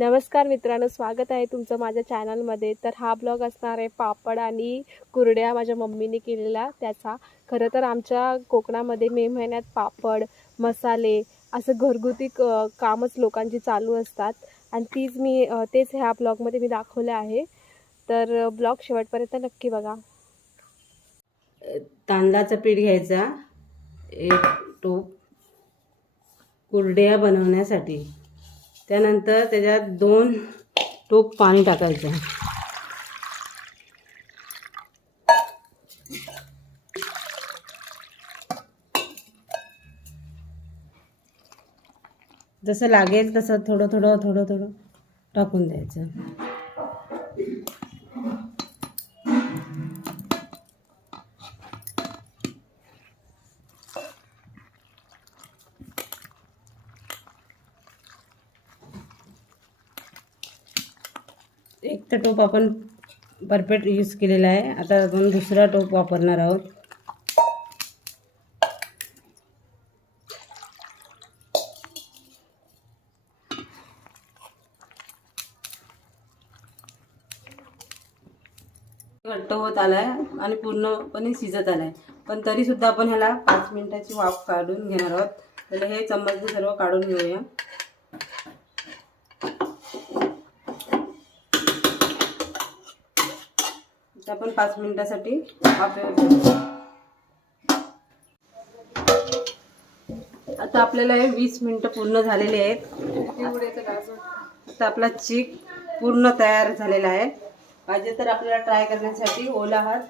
नमस्कार मित्रांनो स्वागत आहे तुमचं माझ्या चॅनलमध्ये तर हा ब्लॉग असणार आहे पापड आणि कुरड्या माझ्या मम्मीने केलेला. त्याचा खरं तर आमच्या कोकणामध्ये मे महिन्यात पापड मसाले असं घरगुती क कामच लोकांची चालू असतात. आणि तीच मी तेच ह्या ब्लॉगमध्ये मी दाखवलं आहे. तर ब्लॉग शेवटपर्यंत नक्की बघा. तांदळाचं पीठ घ्यायचा. एक टोप. कुरड्या बनवण्यासाठी. त्यानंतर त्याच्यात दोन टोप पाणी टाकायचं. जसं लागेल तसं थोडं थोडं थोडं थोडं टाकून द्यायचं. एक तर टोप आपण परफेक्ट यूज केलेला आहे. आता आपण दुसरा टोप वापरणार आहोत. घट्ट होत आलाय आणि पूर्णपणे शिजत आलाय. पण तरी सुद्धा आपण ह्याला पाच मिनिटाची वाफ काढून घेणार आहोत. तर हे चम्मचने सर्व काढून घेऊया. आता आपण पाच मिनिटासाठी आता आपल्याला हे वीस मिनटं पूर्ण झालेले आहेत. आता आपला चीक पूर्ण तयार झालेला आहे. पाहिजे तर आपल्याला ट्राय करण्यासाठी ओला हात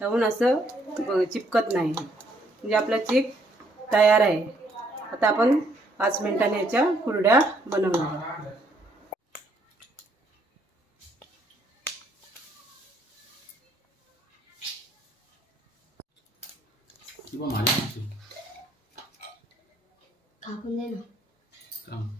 लावून असं ब- चिपकत नाही. म्हणजे आपला चीक तयार आहे. आता आपण पाच मिनिटांनी याच्या कुरड्या बनवणार 수고 많이 했지. 가끔 내놔. 그럼.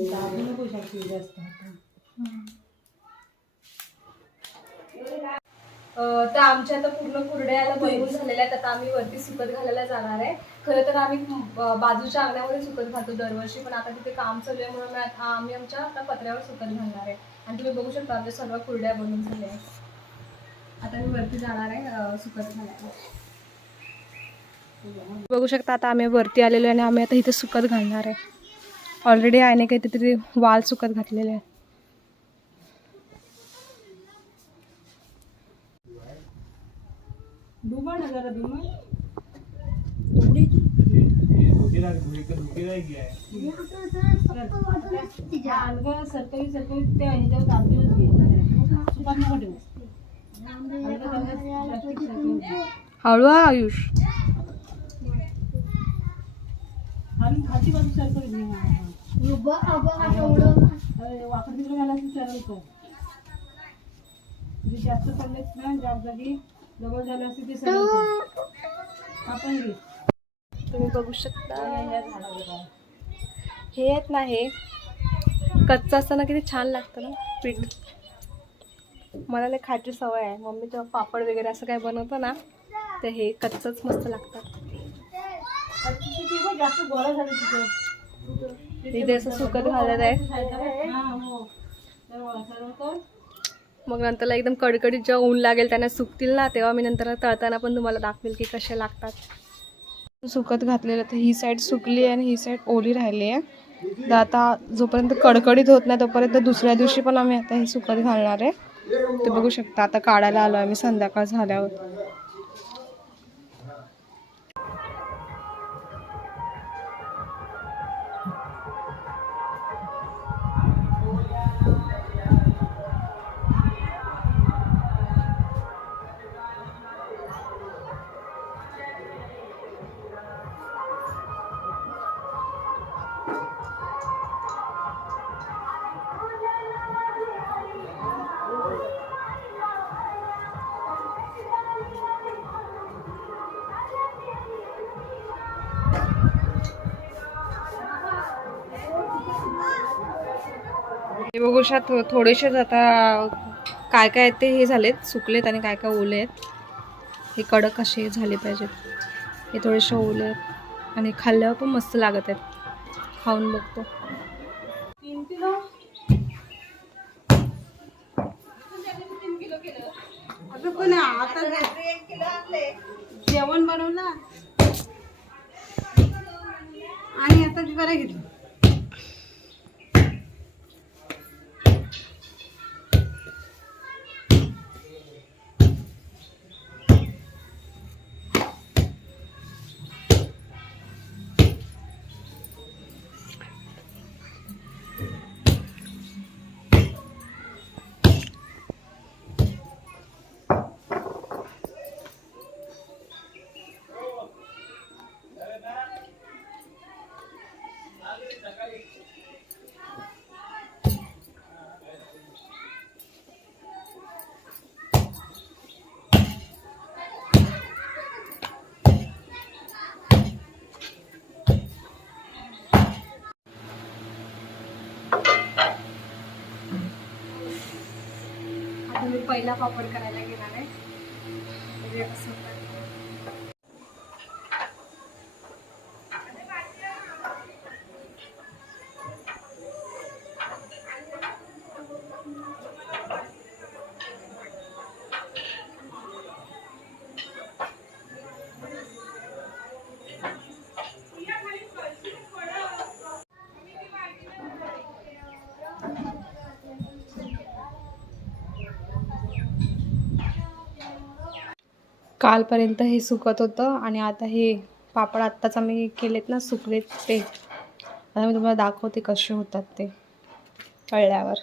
दाबू नको शकशील जास्त तर आमच्या आता पूर्ण कुरड्याला बनवून झालेल्या आहेत. आता आम्ही वरती सुकत घालायला जाणार आहे. खरं तर आम्ही बाजूच्या अंगणामध्ये सुकत घालतो दरवर्षी पण आता तिथे काम चालू आहे म्हणून आम्ही आमच्या आता पत्र्यावर सुकत घालणार आहे. आणि तुम्ही बघू शकता आमच्या सर्व कुरड्या बनून झाल्या आहेत. आता मी वरती जाणार आहे सुकत घालायला. बघू शकता आता आम्ही वरती आलेलो आहे आणि आम्ही आता इथे सुकत घालणार आहे. ऑलरेडी आईने काहीतरी वाल सुकत घातलेले आहे डुबा ना जरा डुबा अलगं सरकारी सरकारी ते ह्याच्यावर दाबूनच घे सुपात नको ठेवू. अलगं अलगं plastic सरकवून घे. हळू हा, आयुष वाकड तिकडे जे जास्त पडलेत ना ज्या जागी. जवळ झालं असते ते सरळतो आपण घे. तुम्ही बघू शकता. हे आहेत ना हे कच्चं असताना किती छान लागतं ना पीठ. मला लय खायची सवय आहे. मम्मी जेव्हा पापड वगैरे असं काय बनवतं ना तर हे कच्चंच मस्त लागतात जास्त गोळा झाली तिथं? इथे असं सुकत घालत आहे. मग नंतरला एकदम कडकडीत जेव्हा ऊन लागेल त्यांना सुकतील ना तेव्हा मी नंतर तळताना पण तुम्हाला दाखवेल की कसे लागतात. सुकत घातलेलं तर ही साईड सुकली आहे आणि ही साईड ओली राहिली आहे. तर आता जोपर्यंत कडकडीत होत नाही तोपर्यंत दुसऱ्या दिवशी पण आम्ही आता हे सुकत घालणार आहे. ते बघू शकता आता काढायला आलो आम्ही संध्याकाळ झाल्यावर. हे बघू थोडेसेच आता काय काय आहेत ते हे झालेत सुकलेत आणि काय काय ओले आहेत. हे कडक असे झाले पाहिजेत. हे थोडेसे ओले आहेत. आणि खाल्ल्यावर पण मस्त लागत आहेत. खाऊन बघतो. तीन किलो अगं पण आता जेवण बनवलं. आणि आता बरं घेतलं. आता मी पहिला पापड करायला घेणार आहे. म्हणजे कालपर्यंत हे सुकत होतं आणि आता हे पापड आत्ताच आम्ही केलेत ना सुकलेत ते. आता मी तुम्हाला दाखवते कसे होतात ते कळल्यावर.